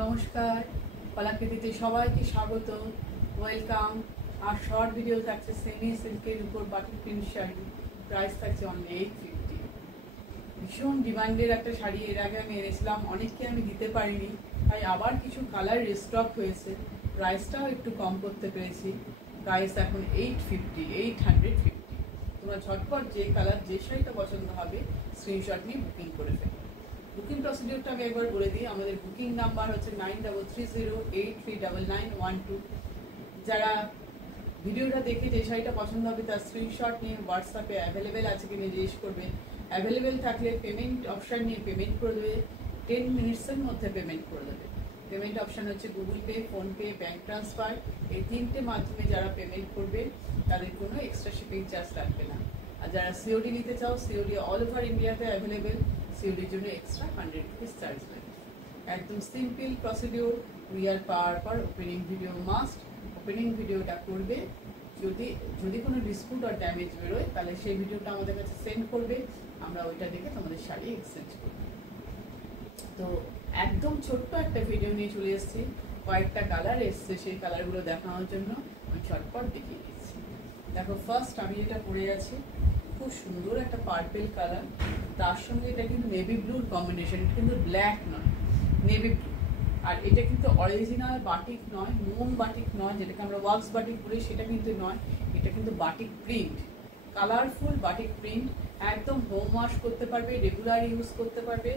নমস্কার, কলাকৃতিতে সবাইকে স্বাগত, ওয়েলকাম। আর শর্ট ভিডিও থাকছে সেমি সিল্কের উপর বাটিক প্রিন্ট শাড়ি, প্রাইস থাকছে অনলি 850। ভীষণ ডিমান্ডের একটা শাড়ি, এর আগে আমি এনেছিলাম, অনেককে আমি দিতে পারিনি, তাই আবার কিছু কালার রিস্টক হয়েছে, প্রাইসটাও একটু কম করতে পেরেছি। প্রাইস এখন 850। তোমরা ঝটপট যে কালার যে শাড়িটা পছন্দ হবে স্ক্রিনশট নিয়ে বুকিং করে ফেলো। বুকিং প্রসিডিউরটা আমি একবার বলে দিই। আমাদের বুকিং নাম্বার হচ্ছে 9330839912। যারা ভিডিওটা দেখে যে শাড়িটা পছন্দ হবে তার স্ক্রিনশট নিয়ে হোয়াটসঅ্যাপে অ্যাভেলেবেল আছে কিনা জিজ্ঞেস করবে। অ্যাভেলেবেল থাকলে পেমেন্ট অপশান নিয়ে পেমেন্ট করে দেবে, 10 মিনিটসের মধ্যে পেমেন্ট করে দেবে। পেমেন্ট অপশান হচ্ছে Google pay, PhonePe, bank transfer. এই তিনটে মাধ্যমে যারা পেমেন্ট করবে তাদের কোনো এক্সট্রা শিপিং চার্জ লাগবে না। আর যারা সিওডি নিতে চাও, সিওডি অল ওভার ইন্ডিয়াতে অ্যাভেলেবেল, সিওডির জন্য এক্সট্রা 100 রুপিস চার্জ লাগে। একদম সিম্পল প্রসিডিওর। উইয়ার পাওয়ার পর ওপেনিং ভিডিও মাস্ট। ওপেনিং ভিডিওটা করবে, যদি কোনো ডিসপুট আর ড্যামেজ বেরোয় তাহলে সেই ভিডিওটা আমাদের কাছে সেন্ড করবে, আমরা ওইটা দেখে তোমাদের শাড়ি এক্সচেঞ্জ করব। তো একদম ছোট্ট একটা ভিডিও নিয়ে চলে এসেছি, কয়েকটা কালার এসছে, সেই কালারগুলো দেখানোর জন্য আমি ঝটপট দেখিয়ে দিচ্ছি। দেখো, ফার্স্ট আমি যেটা পরে আছি খুব সুন্দর একটা পার্পেল কালার, তার সঙ্গে এটা কিন্তু নেভি ব্লুর কম্বিনেশন, এটা কিন্তু ব্ল্যাক নয়, নেভি ব্লু। আর এটা কিন্তু অরিজিনাল বাটিক নয়, মোম বাটিক নয়, যেটাকে আমরা ওয়াক্স বাটিক বলি সেটা কিন্তু নয়, এটা কিন্তু batik print, colourful batik print. একদম হোম ওয়াশ করতে পারবে, রেগুলার ইউজ করতে পারবে,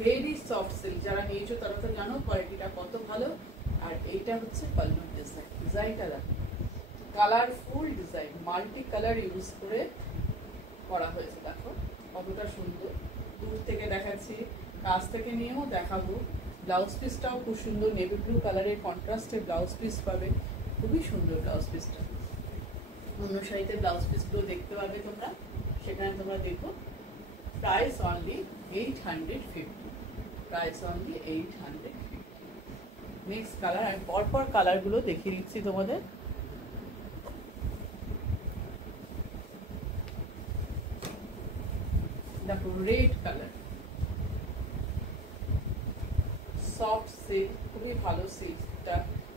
ভেরি সফট সিল্ক। যারা নিয়েছো তারা তো জানো কোয়ালিটিটা কত ভালো। আর এইটা হচ্ছে পাল্লুর ডিজাইন, ডিজাইনটা দেখো, colourful design, multi colour use করে করা হয়েছে। দেখো কতটা সুন্দর, দূর থেকে দেখাচ্ছি, কাছ থেকে নিয়েও দেখাবো। ব্লাউজ পিসটাও খুব সুন্দর, নেভি ব্লু কালারের কন্ট্রাস্টে ব্লাউজ পিস পাবে, খুবই সুন্দর ব্লাউজ পিসটা। অন্য শাড়িতে ব্লাউজ পিসগুলো দেখতে পাবে তোমরা, সেখানে তোমরা দেখো। Price only 850, price only 850। Next colour, আমি পরপর কালারগুলো দেখিয়ে দিচ্ছি তোমাদের। দেখো, রেড কালার, সফট সিল্ক, খুবই ভালো সিল্কটা,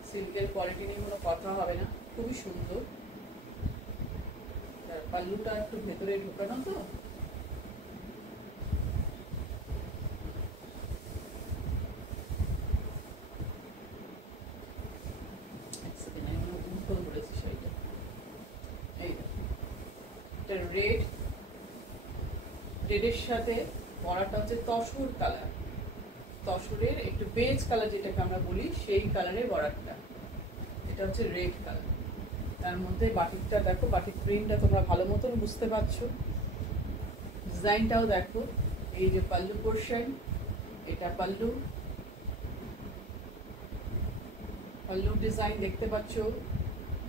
সিল্কের কোয়ালিটি নিয়ে কোনো কথা হবে না, খুবই সুন্দর। পাল্লুটা একটু ভেতরে ঢোকানো তো, রেড, রেডের সাথে পরাটা হচ্ছে তসর কালার, তসরের একটু বেজ কালার যেটাকে আমরা বলি সেই কালারের বর্ডারটা, এটা হচ্ছে রেড কালার। তার মধ্যে বাটিকটা দেখো, বাটিক প্রিন্টটা তোমরা ভালো মতন বুঝতে পারছো, ডিজাইনটাও দেখো। এই যে পাল্লু পোর্শন, এটা পাল্লু, পাল্লু ডিজাইন দেখতে পাচ্ছ,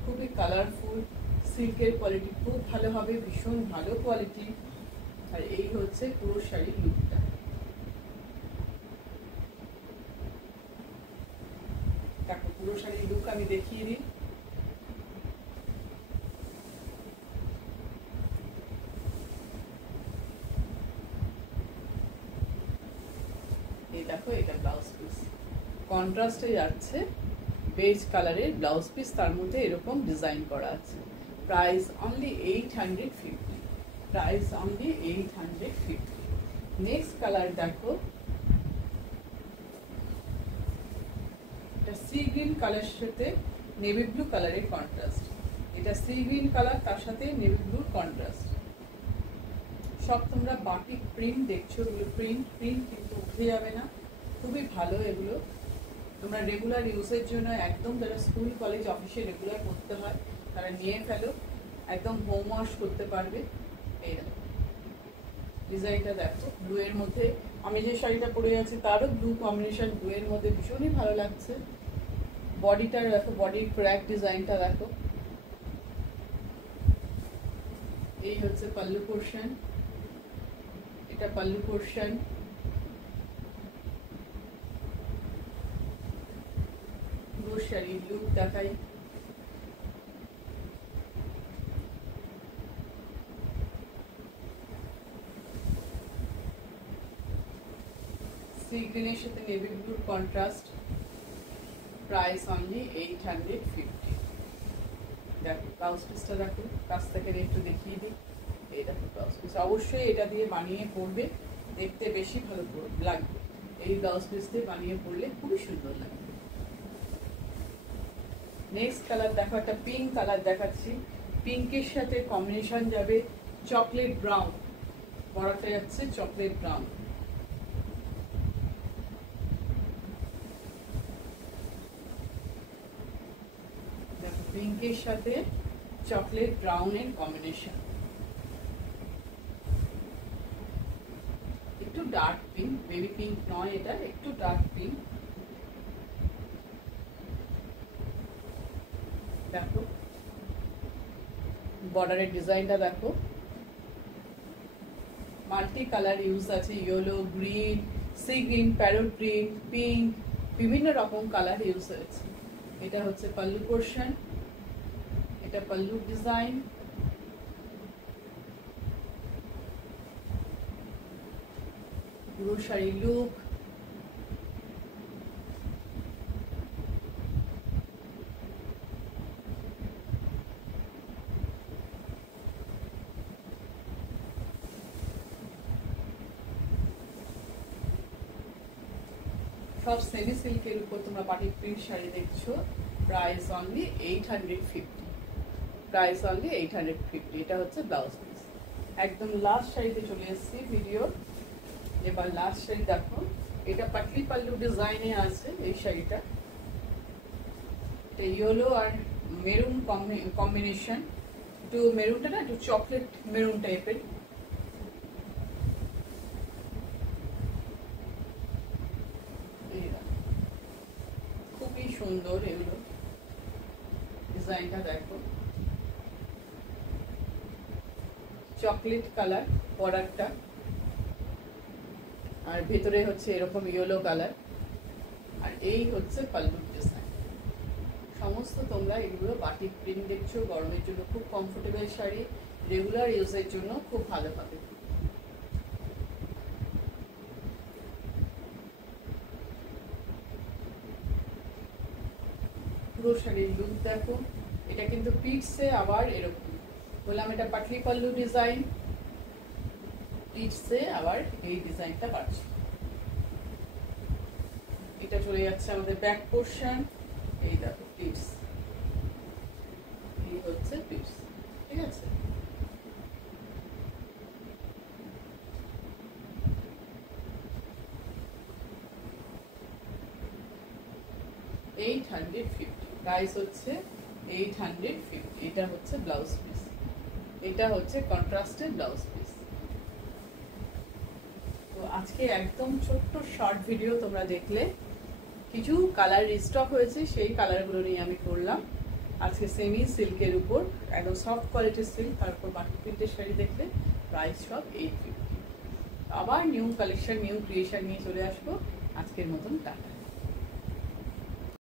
খুবই কালারফুল, সিল্কের কোয়ালিটি খুব ভালো হবে, ভীষণ ভালো কোয়ালিটি। আর এই হচ্ছে পুরো শাড়ির লুকটা। দেখো পুরো শাড়ির লুক আমি দেখিয়ে দিই। এই দেখো, এটা ব্লাউজ পিস, কন্ট্রাস্টে যাচ্ছে, বেজ কালারের ব্লাউজ পিস, তার মধ্যে এরকম ডিজাইন করা আছে। Price only 850, price only 850। Next colour দেখো, এটা সি গ্রিন কালারের সাথে নেভি ব্লু কালারের কন্ট্রাস্ট, এটা সি গ্রিন কালার, তার সাথে নেভি ব্লুর কন্ট্রাস্ট। সব তোমরা বাটিক প্রিন্ট দেখছো, এগুলো প্রিন্ট কিন্তু উঠে যাবে না, খুবই ভালো এগুলো। তোমরা রেগুলার ইউজের জন্য একদম, যারা স্কুল কলেজ অফিসে রেগুলার করতে হয় তারা নিয়ে ফেলো, একদম হোম ওয়াশ করতে পারবে। এই দেখো ডিজাইনটা দেখো, ব্লু এর মধ্যে, আমি যে শাড়িটা পরে আছি তারও ব্লু কম্বিনেশন, ব্লু এর মধ্যে ভীষণই ভালো লাগছে। বডিটা দেখো, বডির ক্র্যাক ডিজাইনটা দেখো। এই হচ্ছে পাল্লু পোর্শন, এটা পাল্লু পোর্শন। পুরো শাড়ির লুক দেখাই। সি গ্রিনের সাথে নেভি ব্লুর কন্ট্রাস্ট, প্রাইস অনলি 850। দেখো ব্লাউজ পিসটা, দেখো কাছ থেকে একটু দেখিয়ে দিই। এই দেখো ব্লাউজ পিস, অবশ্যই এটা দিয়ে বানিয়ে পরবে, দেখতে বেশি ভালো লাগবে। এই ব্লাউজ পিস দিয়ে বানিয়ে পরলে খুবই সুন্দর লাগবে। নেক্সট কালার দেখো, একটা পিঙ্ক কালার দেখাচ্ছি। পিঙ্কের সাথে কম্বিনেশন যাবে চকলেট ব্রাউন, বড়টা যাচ্ছে চকলেট ব্রাউন। দেখো পিঙ্কের সাথে চকলেট ব্রাউনের কম্বিনেশন, একটু ডার্ক পিঙ্ক, বেবি পিঙ্ক নয় এটা, একটু ডার্ক পিঙ্ক। দেখো বর্ডারের ডিজাইনটা দেখো, মাল্টি কালার ইউজ আছে, yellow, green, sea green, parrot green, pink, বিভিন্ন রকম কালার ইউজ হয়েছে। এটা হচ্ছে পাল্লু পোর্শন, এটা পাল্লু ডিজাইন। পুরো শাড়ি লুক, সব সেমি সিল্কের উপর তোমরা বাটিক প্রিন্ট শাড়ি দেখছো। Price only 850, price only 850। এটা হচ্ছে ব্লাউজ পিস। একদম লাস্ট শাড়িতে চলে এসেছি ভিডিও। এবার লাস্ট শাড়ি দেখো, এটা পাটলি পাল্লু ডিজাইনে আছে এই শাড়িটা। এটা ইয়েলো আর মেরুন কম্বিনেশন, একটু মেরুনটা না একটু চকলেট মেরুন টাইপের। খুবই সুন্দর এগুলো, ডিজাইনটা দেখো, চকলেট কালার বর্ডারটা, আর ভেতরে হচ্ছে এরকম ইয়েলো কালার, আর এই হচ্ছে পাল্লু ডিজাইন। সমস্ত তোমরা এগুলো বাটিক প্রিন্ট দেখছো, গরমের জন্য খুব কমফোর্টেবল শাড়ি, রেগুলার ইউজের জন্য খুব ভালো পাবে। পুরো শাড়ির লুক দেখো। এটা কিন্তু পিটসে আবার এরকম বললাম, এটা পাটলি পাল্লু ডিজাইন, পিটসে আবার এই ডিজাইনটা পাচ্ছি। এটা চলে যাচ্ছে আমাদের ব্যাক পোর্শন, এই দেখো পিটস, এই হচ্ছে পিটস, ঠিক আছে। প্রাইস হচ্ছে 850। এটা হচ্ছে ব্লাউজ পিস, এটা হচ্ছে কন্ট্রাস্টেড ব্লাউজ পিস। তো আজকে একদম ছোট্ট শর্ট ভিডিও তোমরা দেখলে, কিছু কালার রিস্টক হয়েছে, সেই কালারগুলো নিয়ে আমি করলাম আজকে। সেমি সিল্কের উপর একদম সফট কোয়ালিটির সিল্ক, তার উপর বাটিক প্রিন্টের শাড়ি দেখলে প্রাইস সব 850। আবার নিউ কালেকশন, নিউ ক্রিয়েশন নিয়ে চলে আসবো। আজকের মতন টাটা।